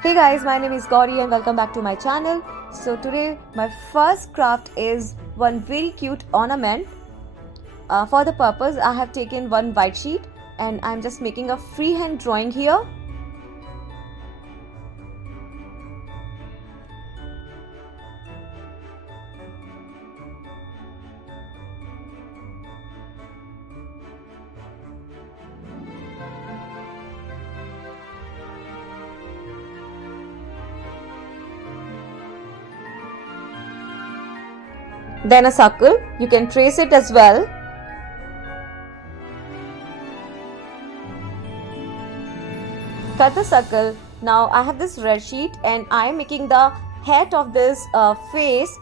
Hey guys, my name is Gauri and welcome back to my channel. So today my first craft is one very cute ornament. For the purpose I have taken one white sheet and I'm just making a freehand drawing here. Then a circle, you can trace it as well. Cut the circle. Now I have this red sheet and I am making the head of this face.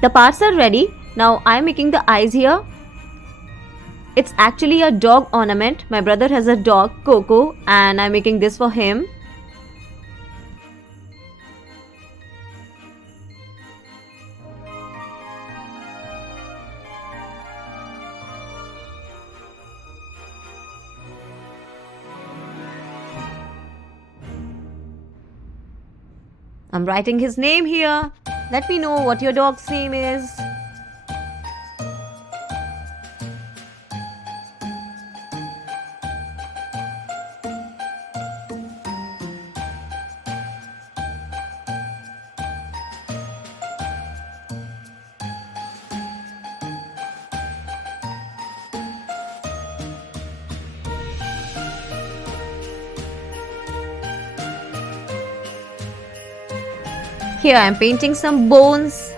The parts are ready. Now I am making the eyes here. It's actually a dog ornament. My brother has a dog, Coco, and I'm making this for him. I'm writing his name here. Let me know what your dog's name is. Here I am painting some bones.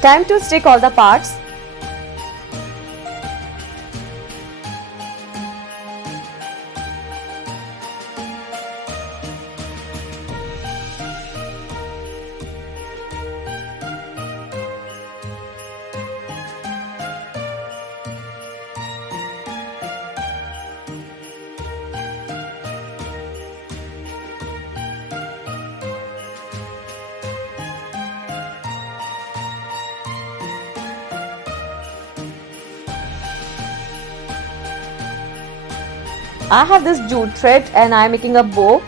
Time to stick all the parts. I have this jute thread and I am making a bow.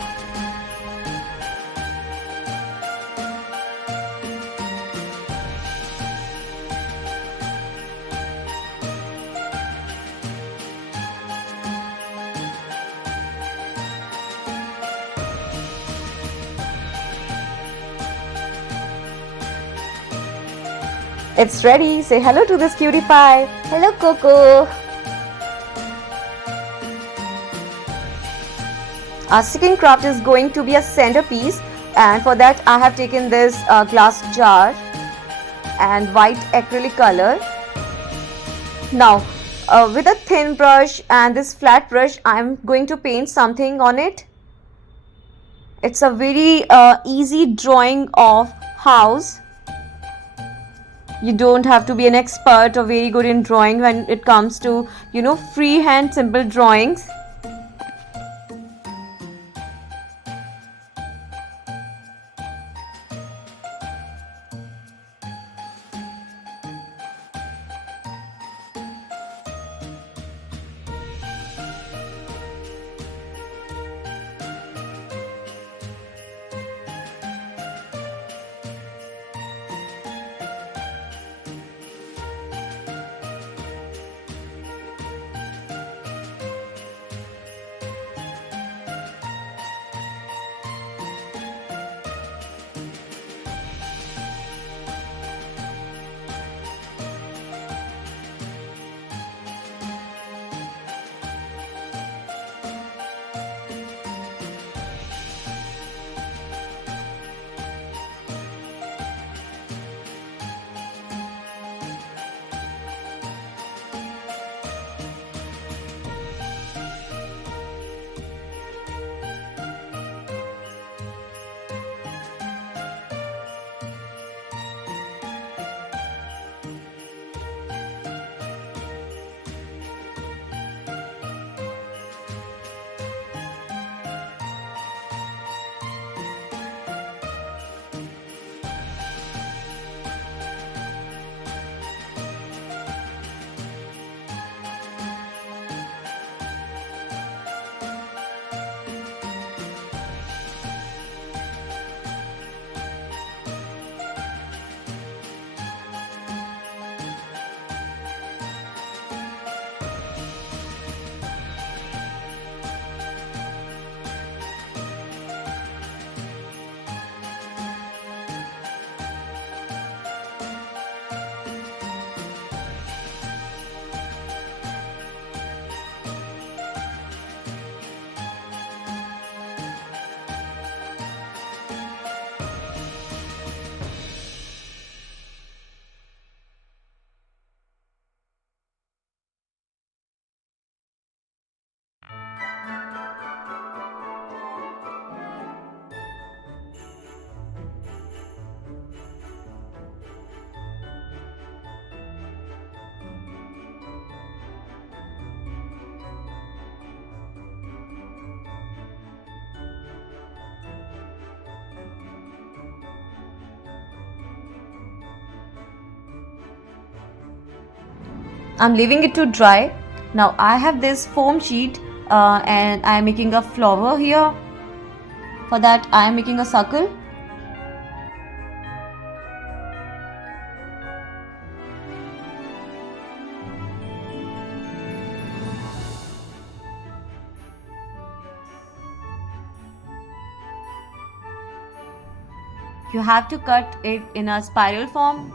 It's ready. Say hello to this cutie pie. Hello, Coco. Our second craft is going to be a centerpiece, and for that I have taken this glass jar and white acrylic color. Now with a thin brush and this flat brush I am going to paint something on it. It's a very easy drawing of house. You don't have to be an expert or very good in drawing when it comes to freehand simple drawings. I'm leaving it to dry. Now I have this foam sheet and I am making a flower here. For that I am making a circle. You have to cut it in a spiral form.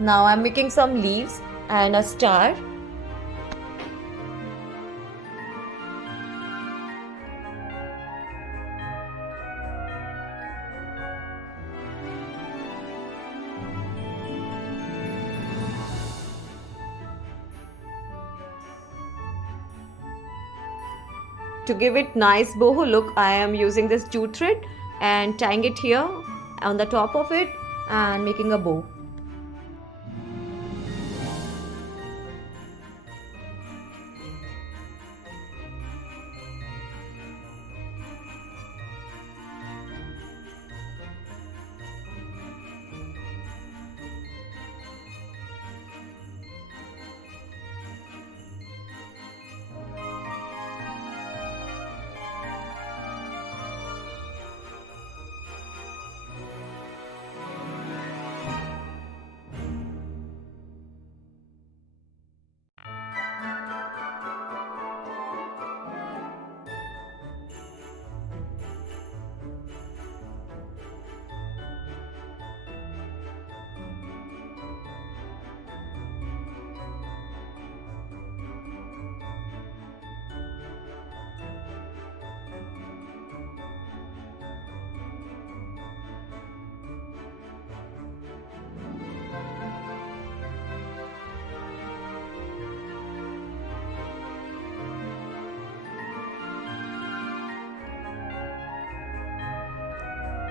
Now I'm making some leaves and a star. To give it nice boho look, I am using this jute thread and tying it here on the top of it and making a bow.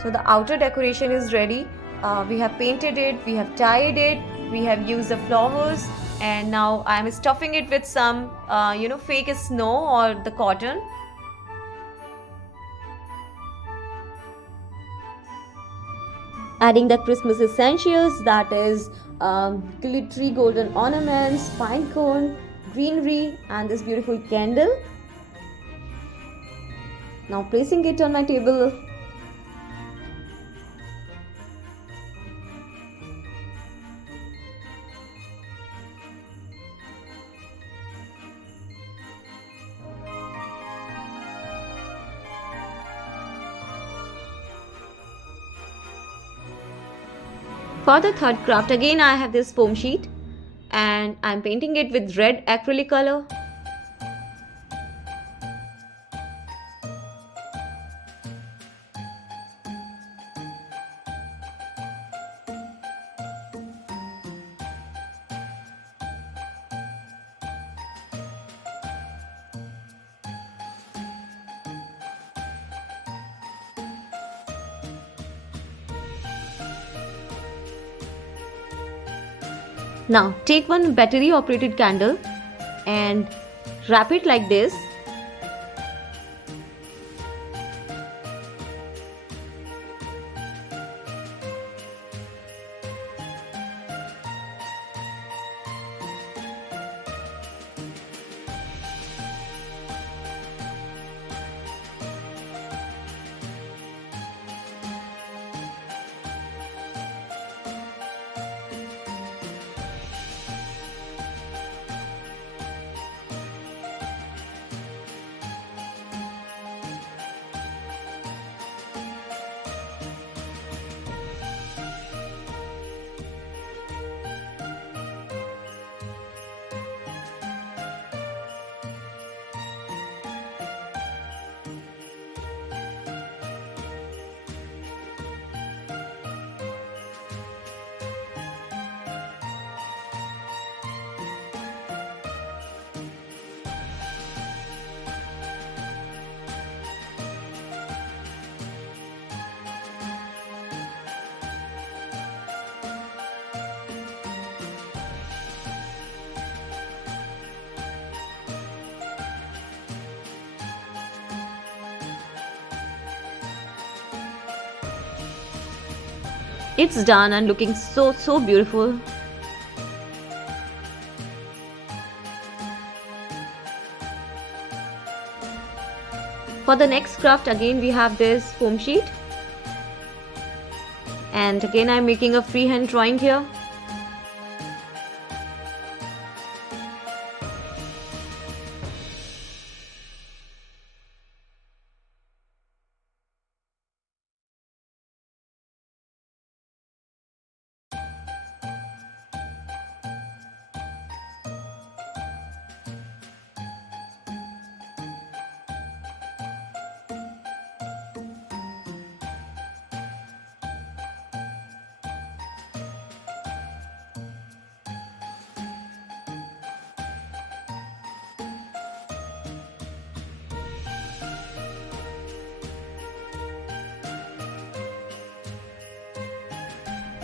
So the outer decoration is ready. We have painted it, we have tied it, we have used the flowers, and now I am stuffing it with some fake snow or the cotton. Adding the Christmas essentials, that is glittery golden ornaments, pine cone, greenery, and this beautiful candle. Now placing it on my table. For the third craft, again I have this foam sheet and I'm painting it with red acrylic color. Now take one battery operated candle and wrap it like this. It's done and looking so beautiful. For the next craft, again we have this foam sheet, and again I'm making a freehand drawing here.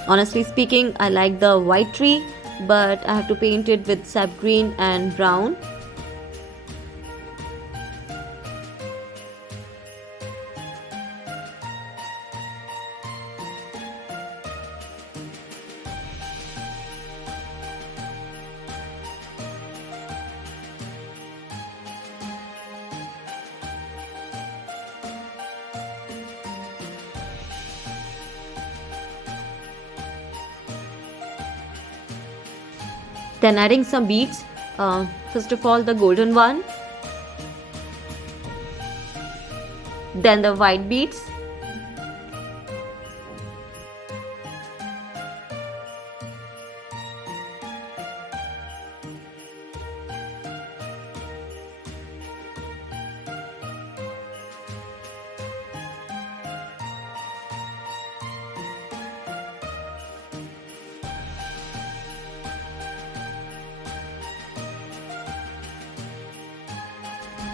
Honestly speaking, I like the white tree, but I have to paint it with sap green and brown. Then adding some beads, first of all the golden one, then the white beads,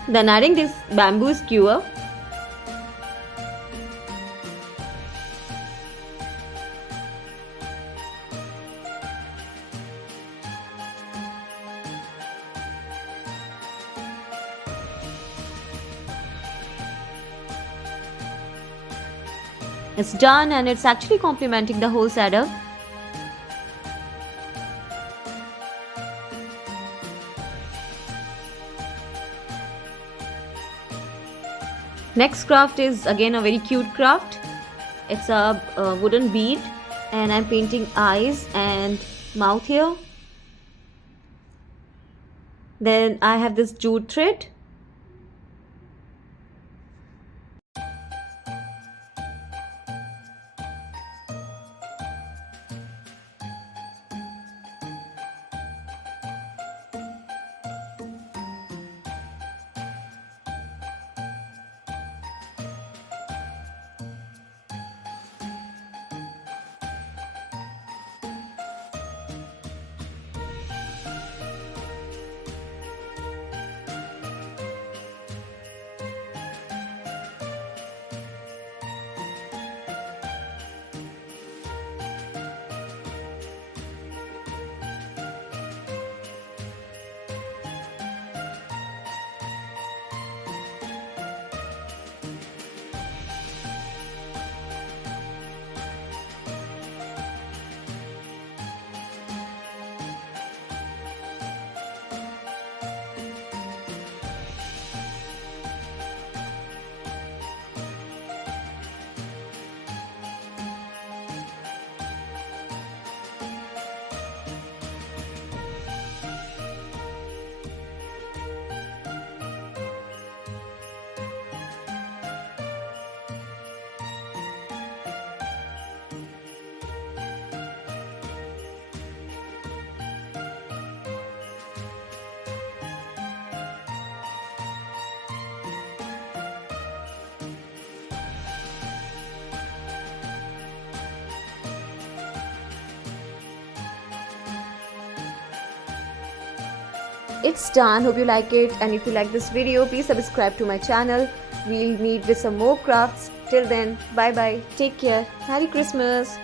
then adding this bamboo skewer, it's done and it's actually complementing the whole setup. Next craft is again a very cute craft. It's a wooden bead and I'm painting eyes and mouth here. Then I have this jute thread. It's done. Hope you like it, and if you like this video, please subscribe to my channel. We'll meet with some more crafts. Till then, bye bye. Take care. Merry Christmas.